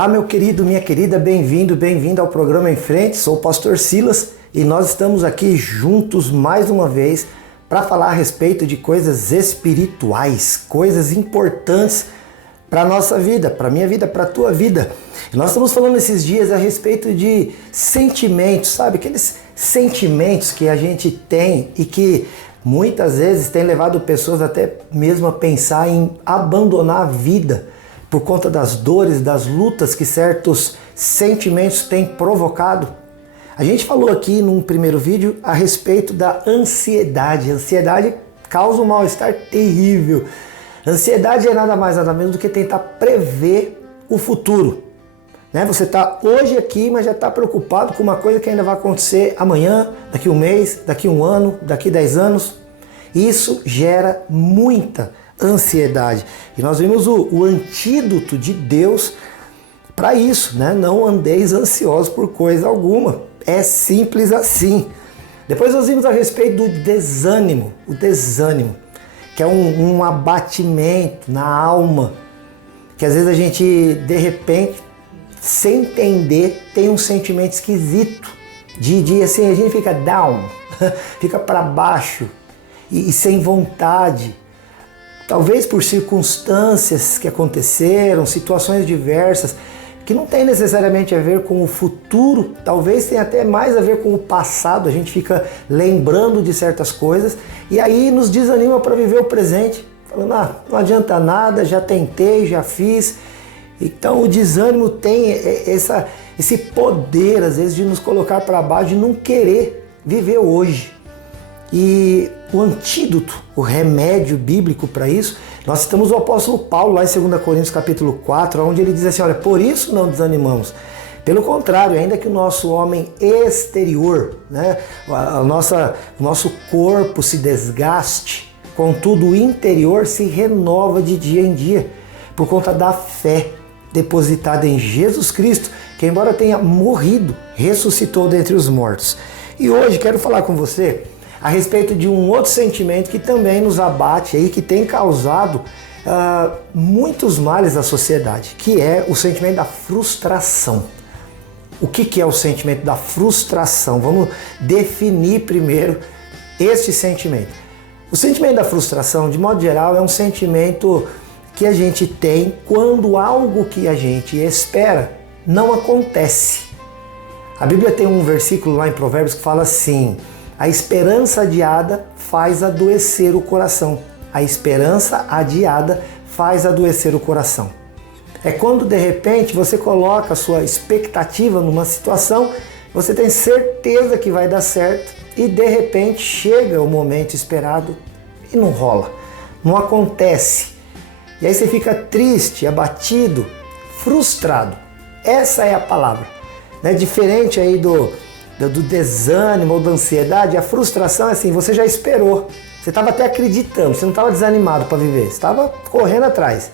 Olá, meu querido, minha querida, bem-vindo ao programa Em Frente. Sou o pastor Silas e nós estamos aqui juntos mais uma vez para falar a respeito de coisas espirituais, coisas importantes para a nossa vida, para a minha vida, para a tua vida. E nós estamos falando esses dias a respeito de sentimentos, sabe? Aqueles sentimentos que a gente tem e que muitas vezes tem levado pessoas até mesmo a pensar em abandonar a vida por conta das dores, das lutas que certos sentimentos têm provocado. A gente falou aqui num primeiro vídeo a respeito da ansiedade. A ansiedade causa um mal-estar terrível. A ansiedade é nada mais nada menos do que tentar prever o futuro. Você está hoje aqui, mas já está preocupado com uma coisa que ainda vai acontecer amanhã, daqui um mês, daqui um ano, daqui 10 anos. Isso gera muita ansiedade. E nós vimos o antídoto de Deus para isso, Não andeis ansiosos por coisa alguma. É simples assim. Depois nós vimos a respeito do desânimo. O desânimo, que é um abatimento na alma, que às vezes a gente, de repente, sem entender, tem um sentimento esquisito de assim, a gente fica down, fica para baixo e sem vontade. Talvez por circunstâncias que aconteceram, situações diversas, que não tem necessariamente a ver com o futuro, talvez tenha até mais a ver com o passado, a gente fica lembrando de certas coisas e aí nos desanima para viver o presente, falando, não adianta nada, já tentei, já fiz. Então o desânimo tem esse poder, às vezes, de nos colocar para baixo, de não querer viver hoje. E o antídoto, o remédio bíblico para isso, nós citamos o apóstolo Paulo lá em 2 Coríntios capítulo 4, onde ele diz assim, olha, por isso não desanimamos. Pelo contrário, ainda que o nosso homem exterior, o nosso corpo se desgaste, contudo o interior se renova de dia em dia, por conta da fé depositada em Jesus Cristo, que embora tenha morrido, ressuscitou dentre os mortos. E hoje quero falar com você a respeito de um outro sentimento que também nos abate aí, que tem causado muitos males à sociedade, que é o sentimento da frustração. O que é o sentimento da frustração? Vamos definir primeiro este sentimento. O sentimento da frustração, de modo geral, é um sentimento que a gente tem quando algo que a gente espera não acontece. A Bíblia tem um versículo lá em Provérbios que fala assim: a esperança adiada faz adoecer o coração. A esperança adiada faz adoecer o coração. É quando de repente você coloca a sua expectativa numa situação, você tem certeza que vai dar certo e de repente chega o momento esperado e não rola, não acontece. E aí você fica triste, abatido, frustrado. Essa é a palavra. Diferente aí do desânimo ou da ansiedade, a frustração é assim, você já esperou, você estava até acreditando, você não estava desanimado para viver, você estava correndo atrás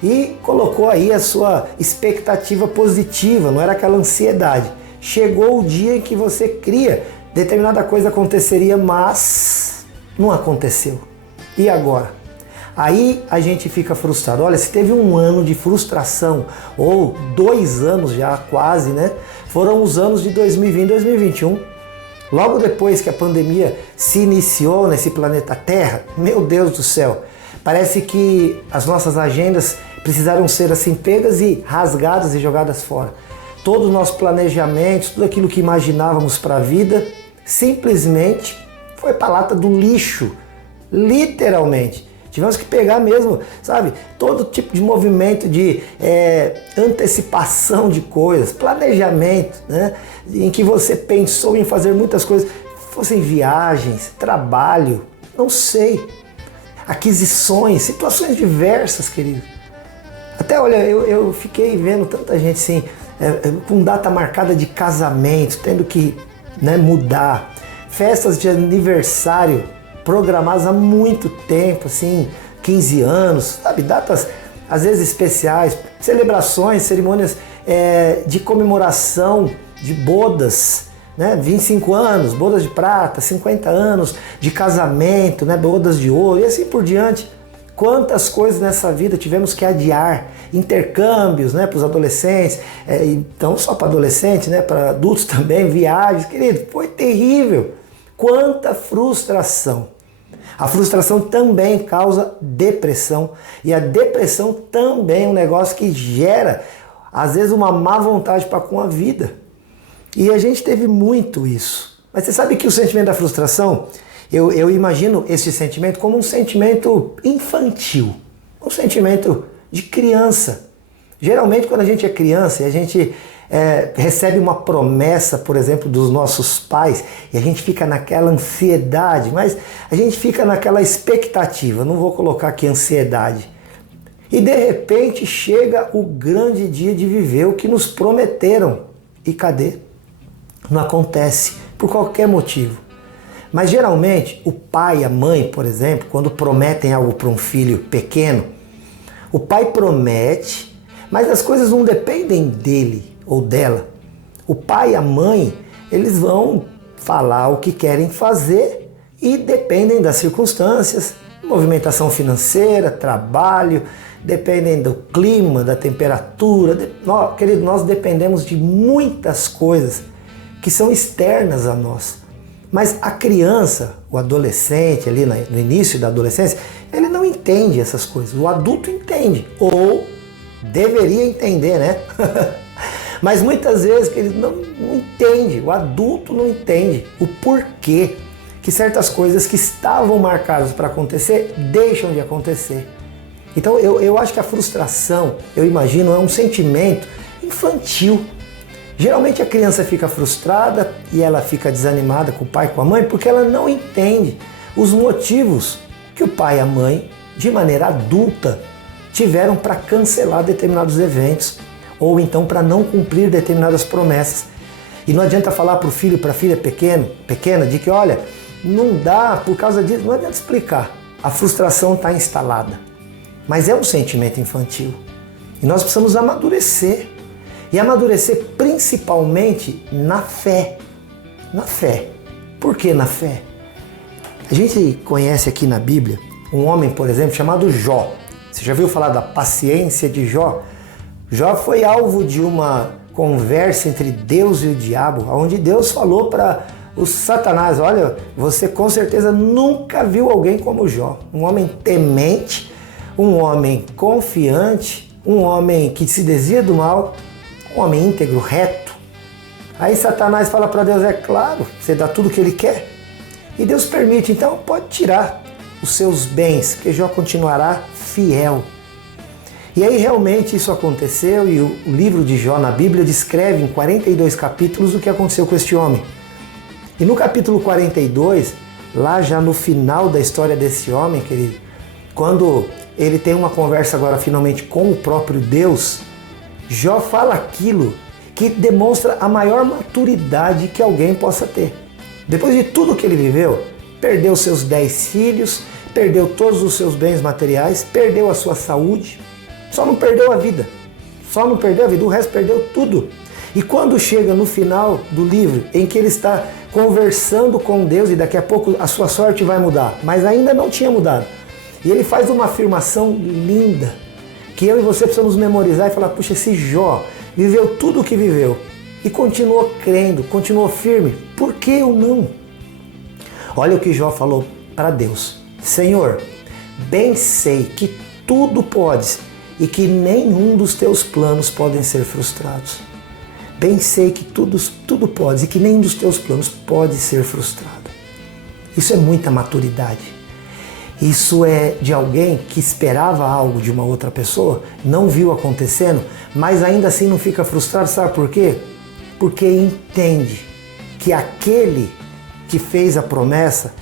e colocou aí a sua expectativa positiva, não era aquela ansiedade. Chegou o dia em que você cria, determinada coisa aconteceria, mas não aconteceu. E agora? Aí a gente fica frustrado. Olha, se teve um ano de frustração, ou 2 anos já quase, foram os anos de 2020 e 2021. Logo depois que a pandemia se iniciou nesse planeta Terra, meu Deus do céu, parece que as nossas agendas precisaram ser assim pegas e rasgadas e jogadas fora. Todo o nosso planejamento, tudo aquilo que imaginávamos para a vida, simplesmente foi para a lata do lixo, literalmente. Tivemos que pegar mesmo, todo tipo de movimento de antecipação de coisas, planejamento, em que você pensou em fazer muitas coisas, fossem viagens, trabalho, não sei, aquisições, situações diversas, querido. Até, olha, eu fiquei vendo tanta gente assim, com data marcada de casamento, tendo que mudar, festas de aniversário, programadas há muito tempo, assim, 15 anos, datas às vezes especiais, celebrações, cerimônias de comemoração de bodas, 25 anos, bodas de prata, 50 anos de casamento, bodas de ouro e assim por diante. Quantas coisas nessa vida tivemos que adiar, intercâmbios, né, para os adolescentes, não só para adolescentes, né, para adultos também, viagens, querido, foi terrível. Quanta frustração. A frustração também causa depressão, e a depressão também é um negócio que gera, às vezes, uma má vontade para com a vida. E a gente teve muito isso. Mas você sabe que o sentimento da frustração, eu imagino esse sentimento como um sentimento infantil, um sentimento de criança. Geralmente quando a gente é criança e a gente recebe uma promessa, por exemplo, dos nossos pais, e a gente fica naquela ansiedade, mas a gente fica naquela expectativa, não vou colocar aqui ansiedade. E de repente chega o grande dia de viver o que nos prometeram. E cadê? Não acontece, por qualquer motivo. Mas geralmente o pai e a mãe, por exemplo, quando prometem algo para um filho pequeno, o pai promete, mas as coisas não dependem dele ou dela. O pai e a mãe, eles vão falar o que querem fazer e dependem das circunstâncias, movimentação financeira, trabalho, dependem do clima, da temperatura. Querido, nós dependemos de muitas coisas que são externas a nós. Mas a criança, o adolescente, ali no início da adolescência, ele não entende essas coisas. O adulto entende, ou deveria entender, né? Mas muitas vezes ele não entende, o adulto não entende o porquê que certas coisas que estavam marcadas para acontecer, deixam de acontecer. Então eu acho que a frustração, eu imagino, é um sentimento infantil. Geralmente a criança fica frustrada e ela fica desanimada com o pai e com a mãe porque ela não entende os motivos que o pai e a mãe, de maneira adulta, tiveram para cancelar determinados eventos ou então para não cumprir determinadas promessas. E não adianta falar para o filho, para a filha pequena, de que olha, não dá por causa disso, não adianta explicar. A frustração está instalada. Mas é um sentimento infantil. E nós precisamos amadurecer. E amadurecer principalmente na fé. Na fé. Por que na fé? A gente conhece aqui na Bíblia um homem, por exemplo, chamado Jó. Você já ouviu falar da paciência de Jó? Jó foi alvo de uma conversa entre Deus e o diabo, onde Deus falou para o Satanás, olha, você com certeza nunca viu alguém como Jó. Um homem temente, um homem confiante, um homem que se desvia do mal, um homem íntegro, reto. Aí Satanás fala para Deus, é claro, você dá tudo o que ele quer. E Deus permite, então pode tirar os seus bens, porque Jó continuará fiel. E aí realmente isso aconteceu e o livro de Jó na Bíblia descreve em 42 capítulos o que aconteceu com este homem. E no capítulo 42, lá já no final da história desse homem, querido, quando ele tem uma conversa agora finalmente com o próprio Deus, Jó fala aquilo que demonstra a maior maturidade que alguém possa ter. Depois de tudo que ele viveu, perdeu seus 10 filhos, perdeu todos os seus bens materiais, perdeu a sua saúde, só não perdeu a vida. Só não perdeu a vida, o resto perdeu tudo. E quando chega no final do livro, em que ele está conversando com Deus e daqui a pouco a sua sorte vai mudar, mas ainda não tinha mudado. E ele faz uma afirmação linda, que eu e você precisamos memorizar e falar, puxa, esse Jó viveu tudo o que viveu e continuou crendo, continuou firme, por que eu não? Olha o que Jó falou para Deus, Senhor, bem sei que tudo podes e que nenhum dos teus planos podem ser frustrados. Bem sei que tudo podes e que nenhum dos teus planos pode ser frustrado. Isso é muita maturidade. Isso é de alguém que esperava algo de uma outra pessoa, não viu acontecendo, mas ainda assim não fica frustrado. Sabe por quê? Porque entende que aquele que fez a promessa,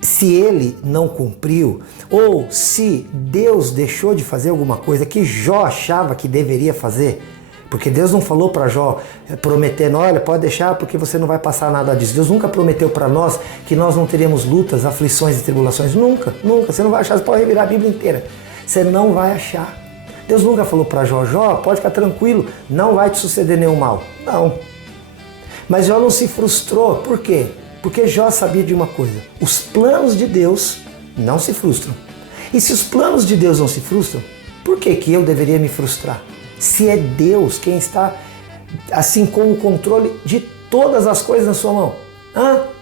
se ele não cumpriu, ou se Deus deixou de fazer alguma coisa que Jó achava que deveria fazer, porque Deus não falou para Jó prometendo, olha, pode deixar porque você não vai passar nada disso. Deus nunca prometeu para nós que nós não teríamos lutas, aflições e tribulações. Nunca, nunca. Você não vai achar, você pode revirar a Bíblia inteira. Você não vai achar. Deus nunca falou para Jó, Jó, pode ficar tranquilo, não vai te suceder nenhum mal. Não. Mas Jó não se frustrou. Por quê? Porque Jó sabia de uma coisa. Os planos de Deus não se frustram. E se os planos de Deus não se frustram, por que eu deveria me frustrar? Se é Deus quem está assim com o controle de todas as coisas na sua mão.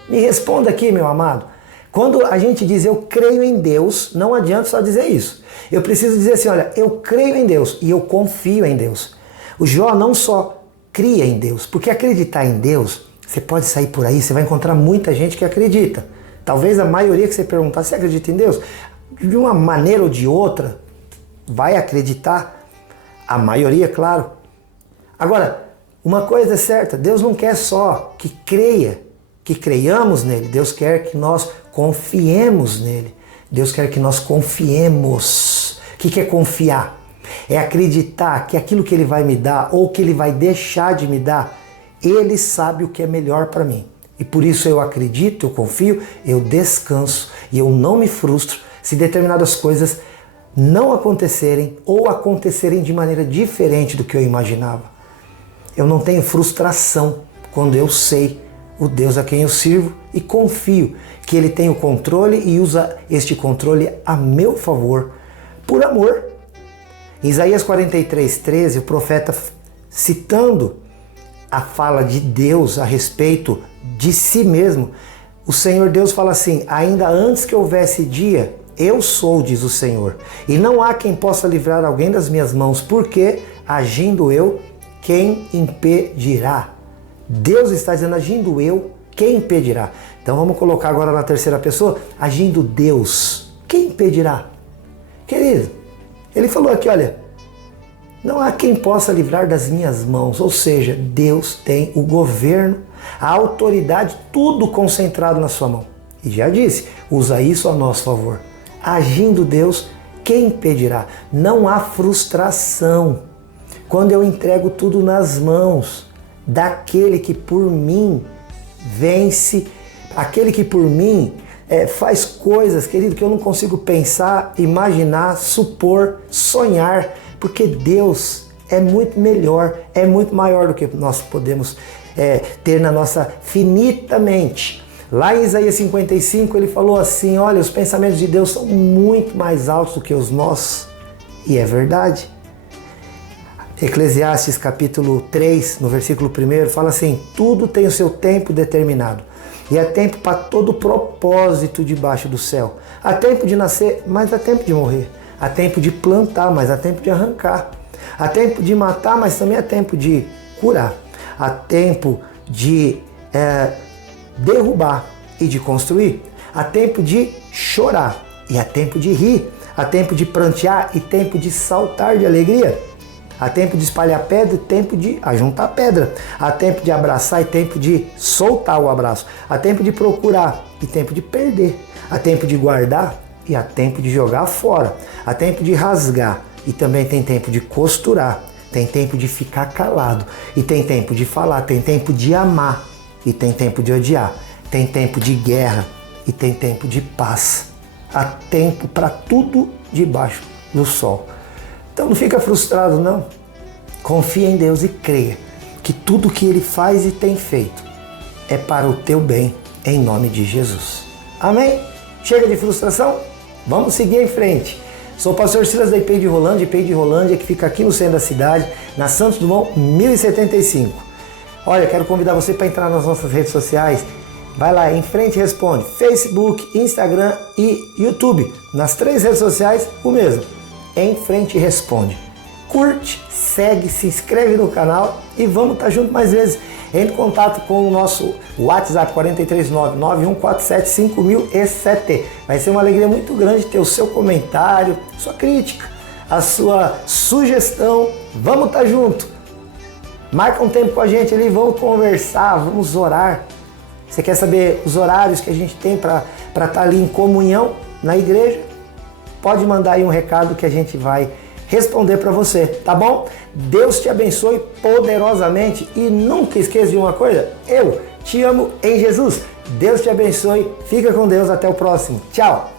Me responda aqui, meu amado. Quando a gente diz eu creio em Deus, não adianta só dizer isso. Eu preciso dizer assim, olha, eu creio em Deus e eu confio em Deus. O Jó não só cria em Deus, porque acreditar em Deus, você pode sair por aí, você vai encontrar muita gente que acredita. Talvez a maioria que você perguntar, você acredita em Deus? De uma maneira ou de outra, vai acreditar. A maioria, claro. Agora, uma coisa é certa, Deus não quer só que creiamos nele. Deus quer que nós confiemos nele. Deus quer que nós confiemos. O que é confiar? É acreditar que aquilo que ele vai me dar ou que ele vai deixar de me dar, ele sabe o que é melhor para mim. E por isso eu acredito, eu confio, eu descanso e eu não me frustro se determinadas coisas não acontecerem ou acontecerem de maneira diferente do que eu imaginava. Eu não tenho frustração quando eu sei o Deus a quem eu sirvo e confio que Ele tem o controle e usa este controle a meu favor, por amor. Em Isaías 43:13, o profeta, citando a fala de Deus a respeito de si mesmo, o Senhor Deus fala assim: ainda antes que houvesse dia, eu sou, diz o Senhor, e não há quem possa livrar alguém das minhas mãos, porque, agindo eu, quem impedirá? Deus está dizendo, agindo eu, quem impedirá? Então vamos colocar agora na terceira pessoa, agindo Deus, quem impedirá? Querido, ele falou aqui, olha, não há quem possa livrar das minhas mãos, ou seja, Deus tem o governo, a autoridade, tudo concentrado na sua mão. E já disse, usa isso a nosso favor. Agindo Deus, quem impedirá? Não há frustração quando eu entrego tudo nas mãos daquele que por mim vence, aquele que por mim faz coisas, querido, que eu não consigo pensar, imaginar, supor, sonhar, porque Deus é muito melhor, é muito maior do que nós podemos ter na nossa finita mente. Lá em Isaías 55 ele falou assim, olha, os pensamentos de Deus são muito mais altos do que os nossos. E é verdade. Eclesiastes capítulo 3, no versículo 1, fala assim, tudo tem o seu tempo determinado. E há tempo para todo propósito debaixo do céu. Há tempo de nascer, mas há tempo de morrer. Há tempo de plantar, mas há tempo de arrancar. Há tempo de matar, mas também há tempo de curar. Há tempo de derrubar e de construir. Há tempo de chorar e há tempo de rir. Há tempo de prantear e tempo de saltar de alegria. Há tempo de espalhar pedra e tempo de ajuntar pedra. Há tempo de abraçar e tempo de soltar o abraço. Há tempo de procurar e tempo de perder. Há tempo de guardar e há tempo de jogar fora. Há tempo de rasgar e também tem tempo de costurar. Tem tempo de ficar calado e tem tempo de falar. Tem tempo de amar e tem tempo de odiar. Tem tempo de guerra e tem tempo de paz. Há tempo para tudo debaixo do sol. Então não fica frustrado, não. Confia em Deus e creia que tudo que Ele faz e tem feito é para o teu bem, em nome de Jesus. Amém? Chega de frustração? Vamos seguir em frente. Sou o pastor Silas da IPI de Rolândia, que fica aqui no centro da cidade, na Santos Dumont 1075. Olha, quero convidar você para entrar nas nossas redes sociais. Vai lá, Em Frente Responde, Facebook, Instagram e YouTube. Nas 3 redes sociais, o mesmo. Em Frente Responde. Curte, segue, se inscreve no canal e vamos estar juntos mais vezes. Entre em contato com o nosso WhatsApp 439-9147-5007. Vai ser uma alegria muito grande ter o seu comentário, sua crítica, a sua sugestão. Vamos estar junto. Marca um tempo com a gente ali, vamos conversar, vamos orar. Você quer saber os horários que a gente tem para estar ali em comunhão na igreja? Pode mandar aí um recado que a gente vai responder para você, tá bom? Deus te abençoe poderosamente e nunca esqueça de uma coisa, eu te amo em Jesus. Deus te abençoe, fica com Deus, até o próximo. Tchau!